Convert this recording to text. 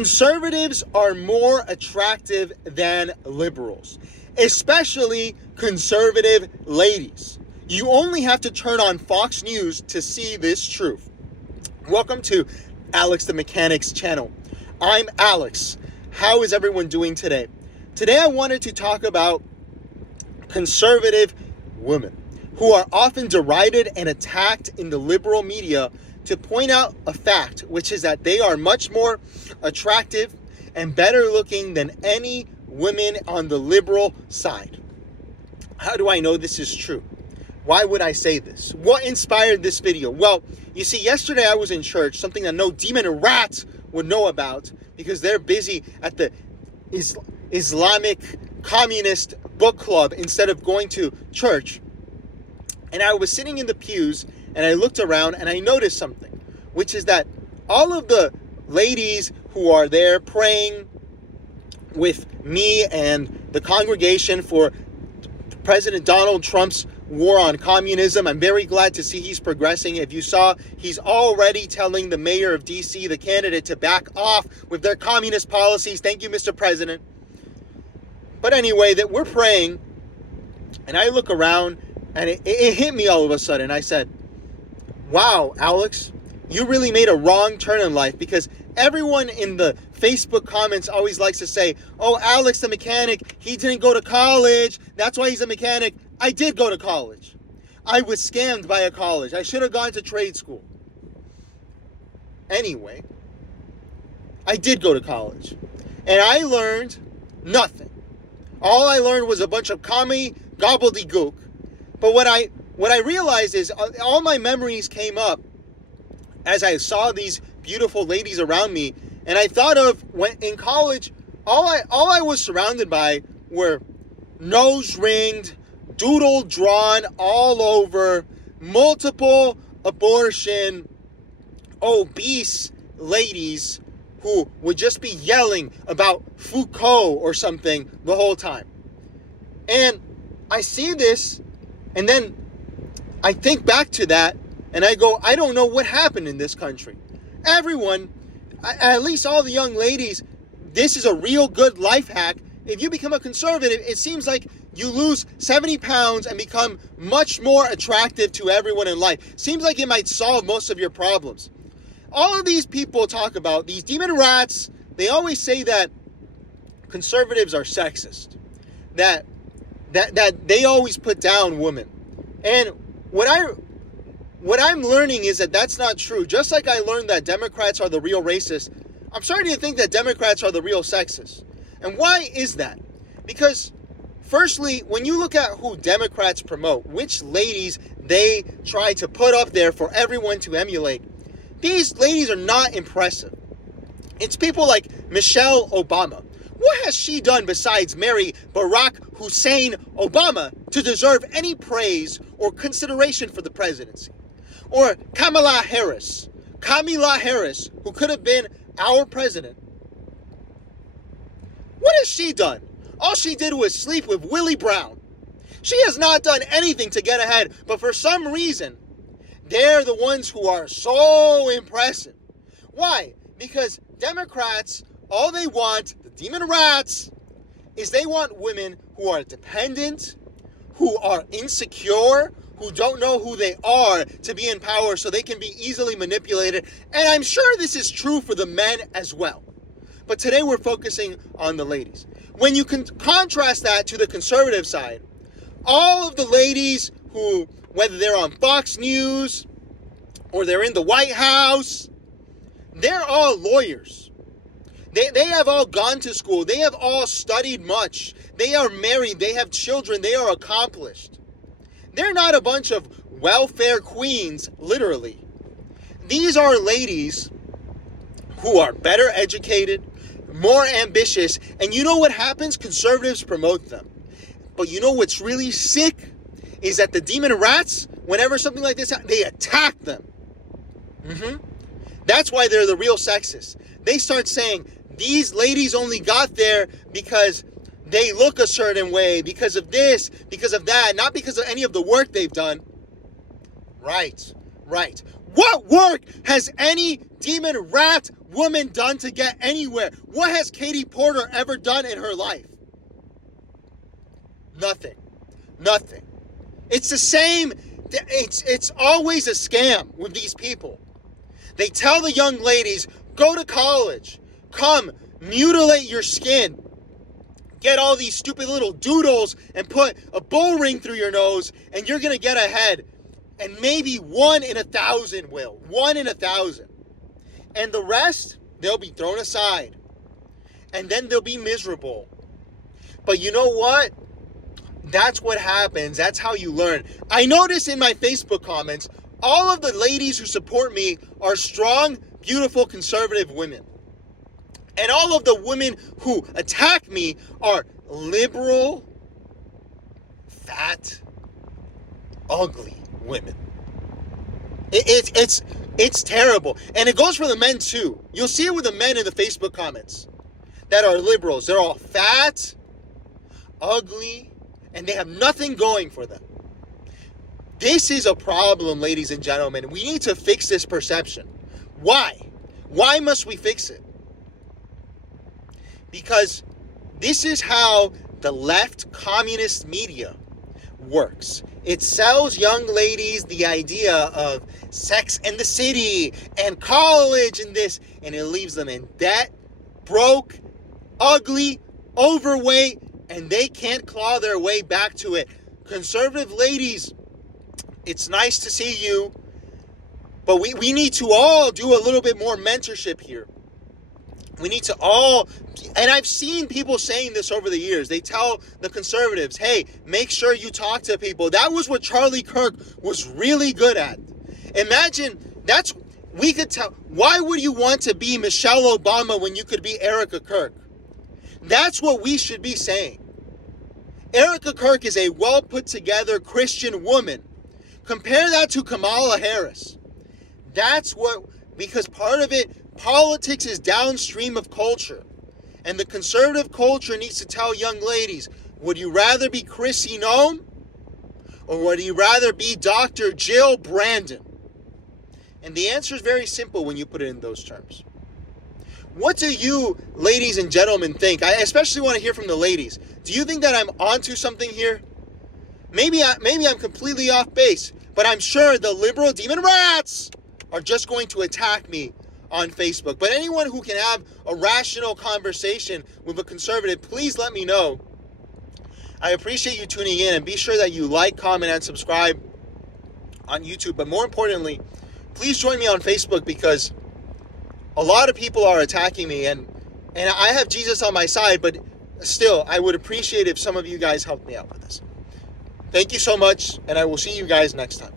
Conservatives are more attractive than liberals, especially conservative ladies. You only have to turn on Fox News to see this truth. Welcome to Alex the Mechanic's channel. I'm Alex. How is everyone doing today? Today I wanted to talk about conservative women who are often derided and attacked in the liberal media to point out a fact, which is that they are much more attractive and better looking than any women on the liberal side. How do I know this is true? Why would I say this? What inspired this video? Well, you see, yesterday I was in church, something that no demon or rat would know about because they're busy at the Islamic communist book club instead of going to church. And I was sitting in the pews and I looked around and I noticed something, which is that all of the ladies who are there praying with me and the congregation for President Donald Trump's war on communism, I'm very glad to see he's progressing. If you saw, he's already telling the mayor of DC, the candidate, to back off with their communist policies. Thank you, Mr. President. But anyway, that we're praying, and I look around, and it hit me all of a sudden. I said, wow, Alex, you really made a wrong turn in life, because everyone in the Facebook comments always likes to say, oh, Alex the mechanic, he didn't go to college. That's why he's a mechanic. I did go to college. I was scammed by a college. I should have gone to trade school. Anyway, I did go to college, and I learned nothing. All I learned was a bunch of commie gobbledygook. But what I realized is all my memories came up as I saw these beautiful ladies around me, and I thought of when in college, all I was surrounded by were nose ringed, doodle drawn all over, multiple abortion, obese ladies who would just be yelling about Foucault or something the whole time. And I see this, and then I think back to that, and I go, I don't know what happened in this country. Everyone, at least all the young ladies, this is a real good life hack. If you become a conservative, it seems like you lose 70 pounds and become much more attractive to everyone in life. Seems like it might solve most of your problems. All of these people talk about, these demon rats, they always say that conservatives are sexist. That they always put down women. And what I'm learning is that that's not true. Just like I learned that Democrats are the real racists, I'm starting to think that Democrats are the real sexists. And why is that? Because firstly, when you look at who Democrats promote, which ladies they try to put up there for everyone to emulate, these ladies are not impressive. It's people like Michelle Obama. What has she done besides marry Barack Hussein Obama to deserve any praise or consideration for the presidency? Or Kamala Harris, who could have been our president. What has she done? All she did was sleep with Willie Brown. She has not done anything to get ahead, but for some reason, they're the ones who are so impressive. Why? Because Democrats, all they want, the demon rats, is they want women who are dependent, who are insecure, who don't know who they are to be in power so they can be easily manipulated. And I'm sure this is true for the men as well. But today we're focusing on the ladies. When you can contrast that to the conservative side, all of the ladies who, whether they're on Fox News or they're in the White House, they're all lawyers. They have all gone to school. They have all studied much. They are married. They have children. They are accomplished. They're not a bunch of welfare queens, literally. These are ladies who are better educated, more ambitious, and you know what happens? Conservatives promote them. But you know what's really sick? Is that the demon rats, whenever something like this happens, they attack them. That's why they're the real sexists. They start saying, these ladies only got there because they look a certain way, because of this, because of that, not because of any of the work they've done. Right. What work has any demon-wrapped woman done to get anywhere? What has Katie Porter ever done in her life? Nothing. Nothing. It's the same. It's always a scam with these people. They tell the young ladies, go to college. Come, mutilate your skin. Get all these stupid little doodles and put a bull ring through your nose and you're going to get ahead. And maybe 1 in 1,000 will. 1 in 1,000. And the rest, they'll be thrown aside. And then they'll be miserable. But you know what? That's what happens. That's how you learn. I notice in my Facebook comments, all of the ladies who support me are strong, beautiful, conservative women. And all of the women who attack me are liberal, fat, ugly women. It's terrible. And it goes for the men too. You'll see it with the men in the Facebook comments that are liberals. They're all fat, ugly, and they have nothing going for them. This is a problem, ladies and gentlemen. We need to fix this perception. Why? Why must we fix it? Because this is how the left communist media works. It sells young ladies the idea of sex and the city and college and this, and it leaves them in debt, broke, ugly, overweight, and they can't claw their way back to it. Conservative ladies, it's nice to see you, but we need to all do a little bit more mentorship here. We need to all, and I've seen people saying this over the years. They tell the conservatives, hey, make sure you talk to people. That was what Charlie Kirk was really good at. Imagine, we could tell, why would you want to be Michelle Obama when you could be Erica Kirk? That's what we should be saying. Erica Kirk is a well put together Christian woman. Compare that to Kamala Harris. That's what, because part of it, politics is downstream of culture. And the conservative culture needs to tell young ladies, would you rather be Chrissy Nome? Or would you rather be Dr. Jill Brandon? And the answer is very simple when you put it in those terms. What do you, ladies and gentlemen, think? I especially want to hear from the ladies. Do you think that I'm onto something here? Maybe I'm completely off base, but I'm sure the liberal demon rats are just going to attack me on Facebook. But anyone who can have a rational conversation with a conservative, please let me know. I appreciate you tuning in, and be sure that you like, comment, and subscribe on YouTube. But more importantly, please join me on Facebook, because a lot of people are attacking me, and I have Jesus on my side, but still, I would appreciate if some of you guys helped me out with this. Thank you so much, and I will see you guys next time.